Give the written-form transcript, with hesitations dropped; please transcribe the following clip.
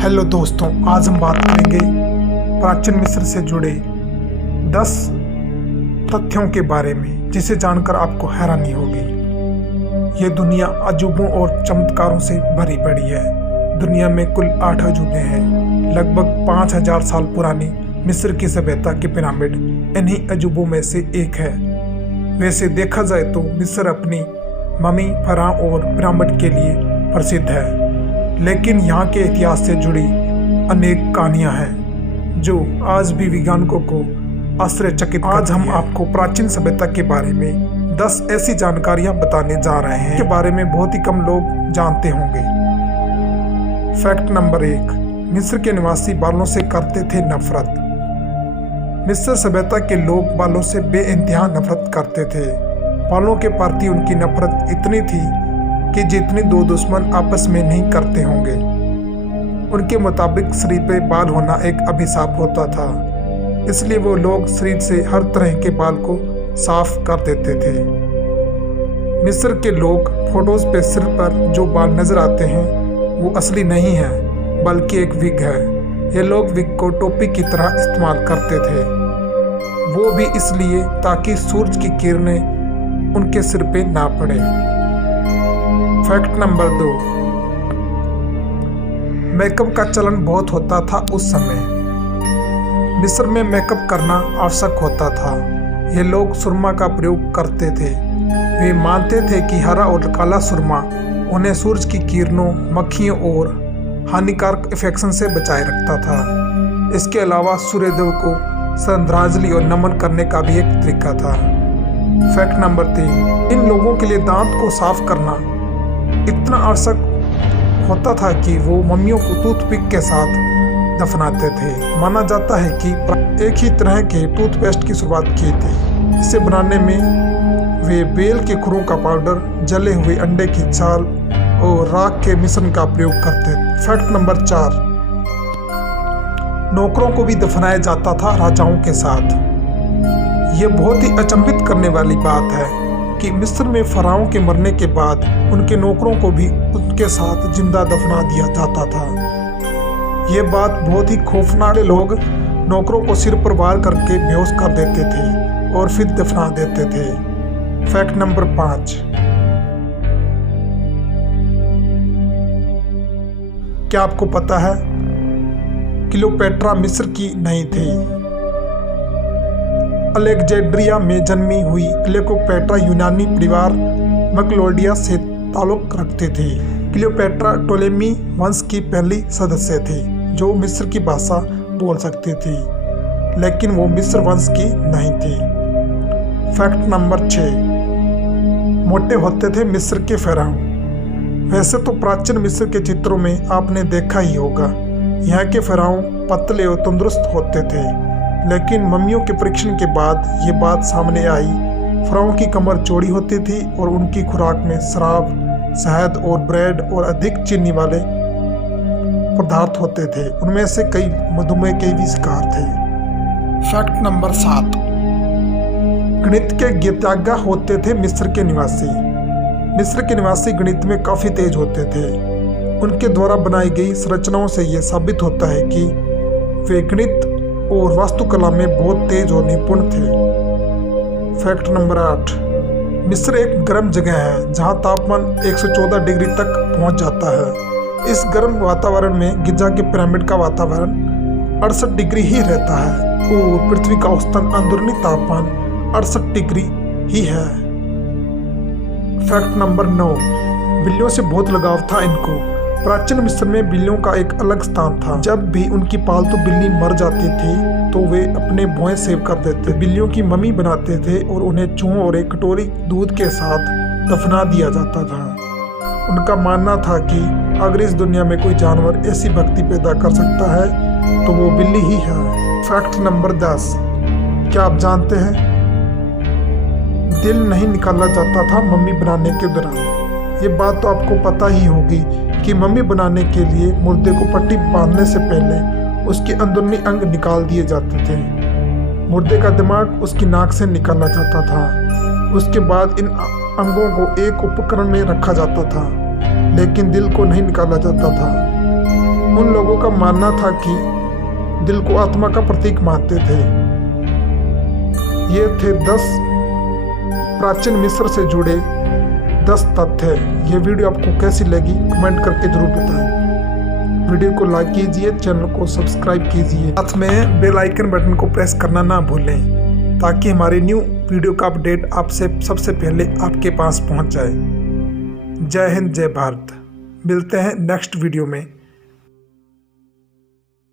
Hello दोस्तों, आज हम बात करेंगे प्राचीन मिस्र से जुड़े 10 तथ्यों के बारे में जिसे जानकर आपको हैरानी होगी। ये दुनिया अजूबों और चमत्कारों से भरी पड़ी है। दुनिया में कुल 8 अजूबे हैं। लगभग 5000 साल पुरानी मिस्र की सभ्यता के पिरामिड इन्हीं अजूबों में से एक है। वैसे देखा जाए तो मिस्र अपनी ममी, फराह और पिरामिड के लिए प्रसिद्ध है, लेकिन यहाँ के इतिहास से जुड़ी अनेक कहानियाँ हैं जो आज भी वैज्ञानिकों को आश्चर्यचकित करती हैं। आज हम आपको प्राचीन सभ्यता के बारे में 10 ऐसी जानकारियाँ बताने जा रहे हैं के बारे में बहुत ही कम लोग जानते होंगे। फैक्ट नंबर 1, मिस्र के निवासी बालों से करते थे नफरत। मिस्र सभ्यता के लोग बालों से बेइंतहा नफरत करते थे। बालों के प्रति उनकी नफरत इतनी थी कि जितनी दो दुश्मन आपस में नहीं करते होंगे। उनके मुताबिक शरीर पे बाल होना एक अभिशाप होता था, इसलिए वो लोग शरीर से हर तरह के बाल को साफ कर देते थे। मिस्र के लोग फोटोज पे सिर पर जो बाल नजर आते हैं वो असली नहीं है, बल्कि एक विग है। ये लोग विग को टोपी की तरह इस्तेमाल करते थे, वो भी इसलिए ताकि सूरज की किरणें उनके सिर पे ना पड़े। फैक्ट नंबर 2, मेकअप का चलन बहुत होता था उस समय। मिस्र में मेकअप करना आवश्यक होता था। ये लोग सुरमा का प्रयोग करते थे। वे मानते थे कि हरा और काला सुरमा उन्हें सूरज की किरणों, मक्खियों और हानिकारक इन्फेक्शन से बचाए रखता था। इसके अलावा सूर्यदेव को श्रद्धांजलि और नमन करने का भी एक तरीका था। फैक्ट नंबर 3, इन लोगों के लिए दांत को साफ करना इतना आवश्यक होता था कि वो मम्मियों को टूथपिक के साथ दफनाते थे। माना जाता है कि एक ही तरह के टूथपेस्ट की शुरुआत की थी। इसे बनाने में वे बेल के खुरों का पाउडर, जले हुए अंडे की छाल और राख के मिश्रण का प्रयोग करते थे। फैक्ट नंबर 4, नौकरों को भी दफनाया जाता था राजाओं के साथ। ये बहुत ही अचंभित करने वाली बात है कि मिस्र में फराओं के मरने के बाद उनके नौकरों को भी उनके साथ जिंदा दफना दिया जाता था। ये बात बहुत ही खौफनाक। लोग नौकरों को सिर पर वार करके बेहोश कर देते थे और फिर दफना देते थे। फैक्ट नंबर 5, क्या आपको पता है क्लियोपेट्रा मिस्र की नहीं थी? अलेक्जेंड्रिया में जन्मी हुई क्लियोपेट्रा यूनानी परिवार मैक्लोडिया से ताल्लुक रखते थे। क्लियोपेट्रा टोलेमी वंश की पहली सदस्य थी जो मिस्र की भाषा बोल सकती थी, लेकिन वो मिस्र वंश की नहीं थी। फैक्ट नंबर 6, मोटे होते थे मिस्र के फिरौन। वैसे तो प्राचीन मिस्र के चित्रों में आपने देखा ही होगा, यहाँ के फिरौन पतले और तंदुरुस्त होते थे, लेकिन मम्मियों के परीक्षण के बाद ये बात सामने आई। फिरौन की कमर चौड़ी होती थी और उनकी खुराक में शराब, शहद और ब्रेड और अधिक चीनी वाले पदार्थ होते थे। उनमें से कई मधुमेह के भी शिकार थे। फैक्ट नंबर 7, गणित के ज्ञाता होते थे मिस्र के निवासी। मिस्र के निवासी गणित में काफ़ी तेज होते थे। उनके द्वारा बनाई गई संरचनाओं से यह साबित होता है कि वे गणित और वास्तुकला में बहुत तेज और निपुण थे। फैक्ट नंबर 8, मिस्र एक गर्म जगह है जहां तापमान 114 डिग्री तक पहुंच जाता है। इस गर्म वातावरण में गिजा के पिरामिड का वातावरण 68 डिग्री ही रहता है और पृथ्वी का औसतन अंदरूनी तापमान 68 डिग्री ही है। फैक्ट नंबर 9, बिल्लियों से बहुत लगाव था इनको। प्राचीन मिस्र में बिल्लियों का एक अलग स्थान था। जब भी उनकी पालतू बिल्ली मर जाती थी तो वे अपने भौहें सेव कर देते, बिल्लियों की मम्मी बनाते थे और उन्हें चूहों और एक कटोरी दूध के साथ दफना दिया जाता था। उनका मानना था कि अगर इस दुनिया में कोई जानवर ऐसी भक्ति पैदा कर सकता है तो वो बिल्ली ही है। फैक्ट नंबर 10, क्या आप जानते हैं दिल नहीं निकाला जाता था मम्मी बनाने के दौरान? ये बात तो आपको पता ही होगी कि मम्मी बनाने के लिए मुर्दे को पट्टी बांधने से पहले उसके अंदरूनी अंग निकाल दिए जाते थे। मुर्दे का दिमाग उसकी नाक से निकाला जाता था। उसके बाद इन अंगों को एक उपकरण में रखा जाता था, लेकिन दिल को नहीं निकाला जाता था। उन लोगों का मानना था कि दिल को आत्मा का प्रतीक मानते थे। ये थे 10 प्राचीन मिस्र से जुड़े 10 तथ्य। ये वीडियो आपको कैसी लगी कमेंट करके जरूर बताएं। वीडियो को लाइक कीजिए, चैनल को सब्सक्राइब कीजिए, साथ में बेल आइकन बटन को प्रेस करना ना भूलें ताकि हमारी न्यू वीडियो का अपडेट आपसे सबसे पहले आपके पास पहुंच जाए। जय हिंद, जय भारत। मिलते हैं नेक्स्ट वीडियो में।